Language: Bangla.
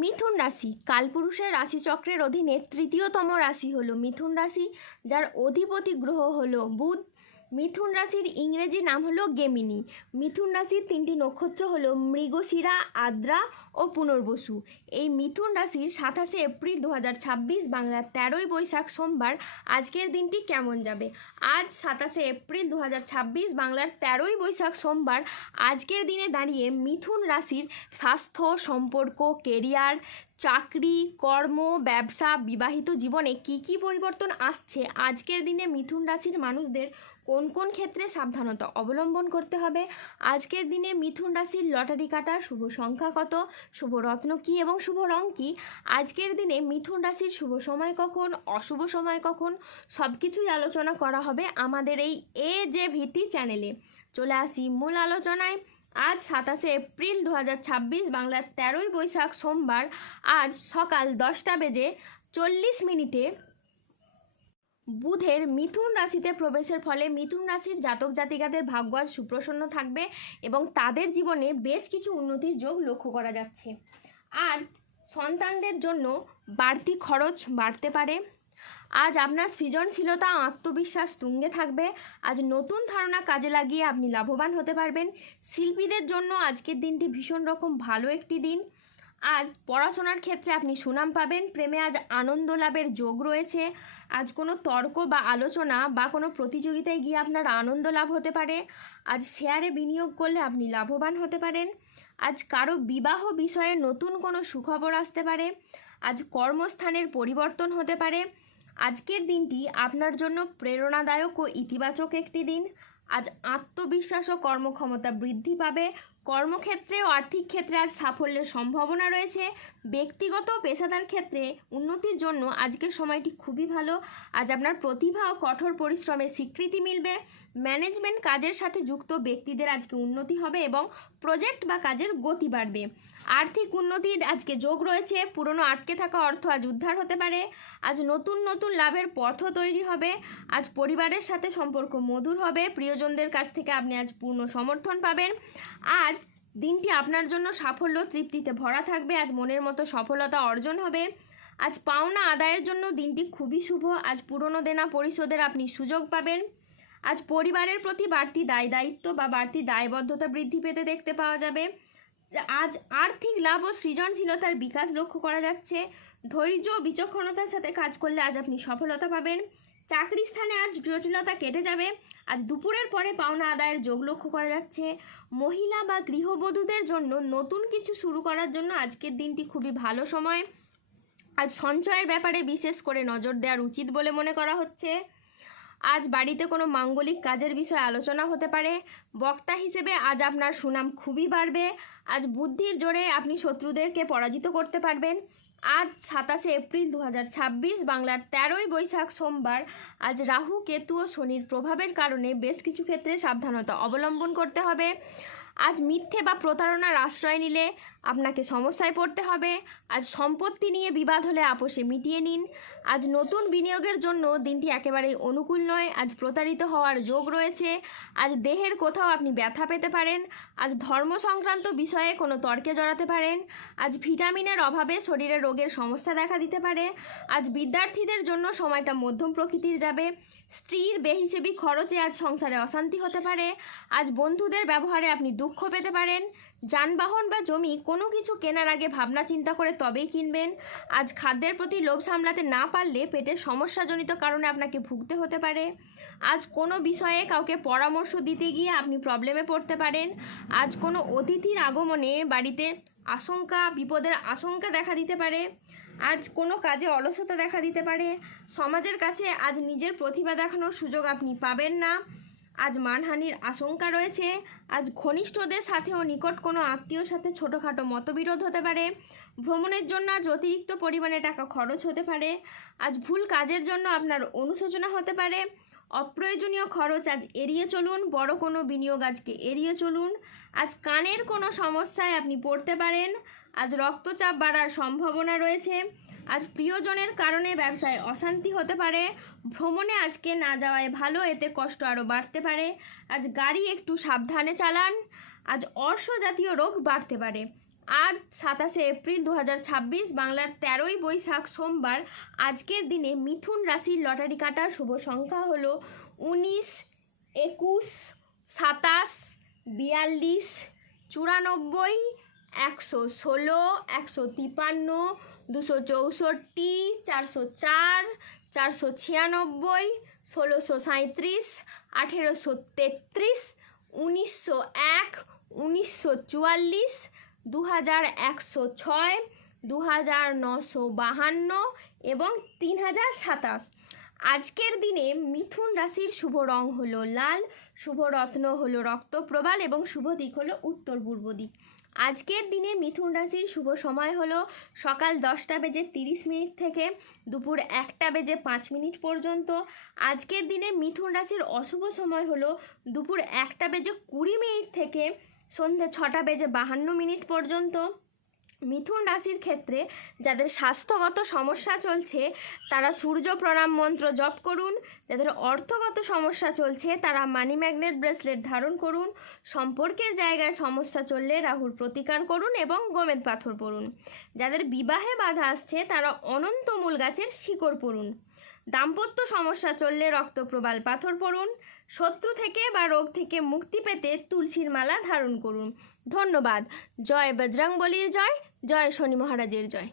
মিথুন রাশি কালপুরুষের রাশিচক্রের অধীনে তৃতীয়তম রাশি হলো মিথুন রাশি, যার অধিপতি গ্রহ হলো বুধ। মিথুন রাশির ইংরেজি নাম হলো গেমিনি। মিথুন রাশির তিনটি নক্ষত্র হলো মৃগশিরা, আদ্রা ও পুনর্বসু। এই মিথুন রাশির 27 এপ্রিল 2026 বাংলার 13ই বৈশাখ সোমবার আজকের দিনটি কেমন যাবে। আজ 27 এপ্রিল 2026 বাংলার 13ই বৈশাখ সোমবার আজকের দিনে দাঁড়িয়ে মিথুন রাশির স্বাস্থ্য, সম্পর্ক, কেরিয়ার, চাকরি, কর্ম, ব্যবসা, বিবাহিত জীবনে কি কি পরিবর্তন আসছে, আজকের দিনে মিথুন রাশির মানুষদের কোন কোন ক্ষেত্রে সাবধানতা অবলম্বন করতে হবে, আজকের দিনে মিথুন রাশির লটারি কাটার শুভ সংখ্যা কত, শুভ রত্ন কী এবং শুভ রং কী, আজকের দিনে মিথুন রাশির শুভ সময় কখন, অশুভ সময় কখন, সব কিছুই আলোচনা করা হবে আমাদের এই AJVT চ্যানেলে। চলে আসি মূল আলোচনায়। আজ 27 এপ্রিল 2026 বাংলার 13ই বৈশাখ সোমবার আজ সকাল 10:40 বুধের মিথুন রাশিতে প্রবেশের ফলে মিথুন রাশির জাতক জাতিকাদের ভাগ্য আজ সুপ্রসন্ন থাকবে এবং তাদের জীবনে বেশ কিছু উন্নতির যোগ লক্ষ্য করা যাচ্ছে। আর সন্তানদের জন্য বাড়তি খরচ বাড়তে পারে। আজ আপনার সৃজনশীলতা, আত্মবিশ্বাস তুঙ্গে থাকবে। আজ নতুন ধারণা কাজে লাগিয়ে আপনি লাভবান হতে পারবেন। শিল্পীদের জন্য আজকের দিনটি ভীষণ রকম ভালো একটি দিন। আজ পড়াশোনার ক্ষেত্রে আপনি সুনাম পাবেন। প্রেমে আজ আনন্দ লাভের যোগ রয়েছে। আজ কোনো তর্ক বা আলোচনা বা কোনো প্রতিযোগিতায় গিয়ে আপনার আনন্দ লাভ হতে পারে। আজ শেয়ারে বিনিয়োগ করলে আপনি লাভবান হতে পারেন। আজ কারো বিবাহ বিষয়ে নতুন কোনো সুখবর আসতে পারে। আজ কর্মস্থানের পরিবর্তন হতে পারে। আজকের দিনটি আপনার জন্য প্রেরণাদায়ক ও ইতিবাচক একটি দিন। আজ আত্মবিশ্বাস ও কর্মক্ষমতা বৃদ্ধি পাবে। কর্মক্ষেত্রে ও আর্থিক ক্ষেত্রে আজ সাফল্যের সম্ভাবনা রয়েছে। ব্যক্তিগত ও পেশাদার ক্ষেত্রে উন্নতির জন্য আজকের সময়টি খুবই ভালো। আজ আপনার প্রতিভা ও কঠোর পরিশ্রমের স্বীকৃতি মিলবে। ম্যানেজমেন্ট কাজের সাথে যুক্ত ব্যক্তিদের আজকে উন্নতি হবে এবং প্রজেক্ট বা কাজের গতি বাড়বে। আর্থিক উন্নতির আজকে যোগ রয়েছে। পুরনো আটকে থাকা অর্থ আজ উদ্ধার হতে পারে। আজ নতুন নতুন লাভের পথও তৈরি হবে। আজ পরিবারের সাথে সম্পর্ক মধুর হবে। প্রিয়জনদের কাছ থেকে আপনি আজ পূর্ণ সমর্থন পাবেন। আজ দিনটি আপনার জন্য সাফল্য তৃপ্তিতে ভরা থাকবে। আজ মনের মতো সফলতা অর্জন হবে। আজ পাওনা আদায়ের জন্য দিনটি খুবই শুভ। আজ পুরনো দেনা পরিশোধের আপনি সুযোগ পাবেন। আজ পরিবারের প্রতি বাড়তি দায়িত্ব বা বাড়তি দায়বদ্ধতা বৃদ্ধি পেতে দেখতে পাওয়া যাবে। আজ আর্থিক লাভ ও সৃজনশীলতার বিকাশ লক্ষ্য করা যাচ্ছে। ধৈর্য ও বিচক্ষণতার সাথে কাজ করলে আজ আপনি সফলতা পাবেন। চাকরি স্থানে আজ জটিলতা কেটে যাবে। আজ দুপুরের পরে পাওনা আদায়ের যোগ লক্ষ্য করা যাচ্ছে। মহিলা বা গৃহবধূদের জন্য নতুন কিছু শুরু করার জন্য আজকের দিনটি খুবই ভালো সময়। আজ সঞ্চয়ের ব্যাপারে বিশেষ করে নজর দেওয়ার উচিত বলে মনে করা হচ্ছে। আজ বাড়িতে কোনো মাঙ্গলিক কাজের বিষয়ে আলোচনা হতে পারে। বক্তা হিসেবে আজ আপনার সুনাম খুবই বাড়বে। আজ বুদ্ধির জোরে আপনি শত্রুদেরকে পরাজিত করতে পারবেন। আজ 27 এপ্রিল 2026 বাংলার 13ই বৈশাখ সোমবার আজ রাহু, কেতু ও শনির প্রভাবের কারণে বেশ কিছু ক্ষেত্রে সাবধানতা অবলম্বন করতে হবে। আজ মিথ্যে বা প্রতারণার আশ্রয় নিলে আপনাকে সমস্যায় পড়তে হবে। আজ সম্পত্তি নিয়ে বিবাদ হলে আপোষে মিটিয়ে নিন। আজ নতুন বিনিয়োগের জন্য দিনটি একেবারেই অনুকূল নয়। আজ প্রতারিত হওয়ার যোগ রয়েছে। আজ দেহের কোথাও আপনি ব্যথা পেতে পারেন। আজ ধর্ম সংক্রান্ত বিষয়ে কোনো তর্কে জড়াতে পারেন। আজ ভিটামিনের অভাবে শরীরে রোগের সমস্যা দেখা দিতে পারে। আজ বিদ্যার্থীদের জন্য সময়টা মধ্যম প্রকৃতির যাবে। স্ত্রীর বেহিসেবি খরচে আজ সংসারে অশান্তি হতে পারে। আজ বন্ধুদের ব্যবহারে আপনি দুঃখ পেতে পারেন। যানবাহন বা জমি কোনো কিছু কেনার আগে ভাবনা চিন্তা করে তবেই কিনবেন। আজ খাদ্যের প্রতি লোভ সামলাতে না পারলে পেটের সমস্যাজনিত কারণে আপনাকে ভুগতে হতে পারে। আজ কোনো বিষয়ে কাউকে পরামর্শ দিতে গিয়ে আপনি প্রবলেমে পড়তে পারেন। আজ কোনো অতিথির আগমনে বাড়িতে বিপদের আশঙ্কা দেখা দিতে পারে। আজ কোনো কাজে অলসতা দেখা দিতে পারে। সমাজের কাছে আজ নিজের প্রতিভা দেখানোর সুযোগ আপনি পাবেন না। আজ মানহানির আশঙ্কা রয়েছে। আজ ঘনিষ্ঠদের সাথে ও নিকট কোনো আত্মীয়র সাথে ছোটোখাটো মতবিরোধ হতে পারে। ভ্রমণের জন্য আজ অতিরিক্ত পরিমাণে টাকা খরচ হতে পারে। আজ ভুল কাজের জন্য আপনার অনুশোচনা হতে পারে। অপ্রয়োজনীয় খরচ আজ এড়িয়ে চলুন। বড় কোনো বিনিয়োগ আজকে এড়িয়ে চলুন। আজ কানের কোনো সমস্যায় আপনি পড়তে পারেন। আজ রক্তচাপ বাড়ার সম্ভাবনা রয়েছে। আজ প্রিয়জনের কারণে ব্যবসায় অশান্তি হতে পারে। ভ্রমণে আজকে না যাওয়াই ভালো, এতে কষ্ট আরও বাড়তে পারে। আজ গাড়ি একটু সাবধানে চালান। আজ অর্শ জাতীয় রোগ বাড়তে পারে। আজ 27 এপ্রিল 2026, বাংলার 13ই বৈশাখ, সোমবার। আজকের দিনে মিথুন রাশির লটারি কাটার শুভ সংখ্যা হলো 19, 21, 27, 42, 94, 116, 153, 264, 404, 496, 1637, 1833, 1901, 1944, 2106, 2952 এবং 3027। আজকের দিনে মিথুন রাশির শুভ রং হলো লাল, শুভ রত্ন হলো রক্তপ্রবাল এবং শুভ দিক হলো উত্তর পূর্ব দিক। আজকের দিনে মিথুন রাশির শুভ সময় হলো সকাল 10:30 থেকে দুপুর 1:05 পর্যন্ত। আজকের দিনে মিথুন রাশির অশুভ সময় হলো দুপুর 1:20 থেকে সন্ধ্যে 6:52 পর্যন্ত। মিথুন রাশির ক্ষেত্রে যাদের স্বাস্থ্যগত সমস্যা চলছে তারা সূর্য প্রণাম মন্ত্র জপ করুন। যাদের অর্থগত সমস্যা চলছে তারা মানি ম্যাগনেট ব্রেসলেট ধারণ করুন। সম্পর্কের জায়গায় সমস্যা চললে রাহুর প্রতিকার করুন এবং গোমেদ পাথর পড়ুন। যাদের বিবাহে বাধা আসছে তারা অনন্তমূল গাছের শিকড় পড়ুন। দাম্পত্য সমস্যা চললে রক্তপ্রবাল পাথর পড়ুন। শত্রু থেকে বা রোগ থেকে মুক্তি পেতে তুলসীর মালা ধারণ করুন। ধন্যবাদ। জয় বজরংবলীর জয়, জয় শনি মহারাজের জয়।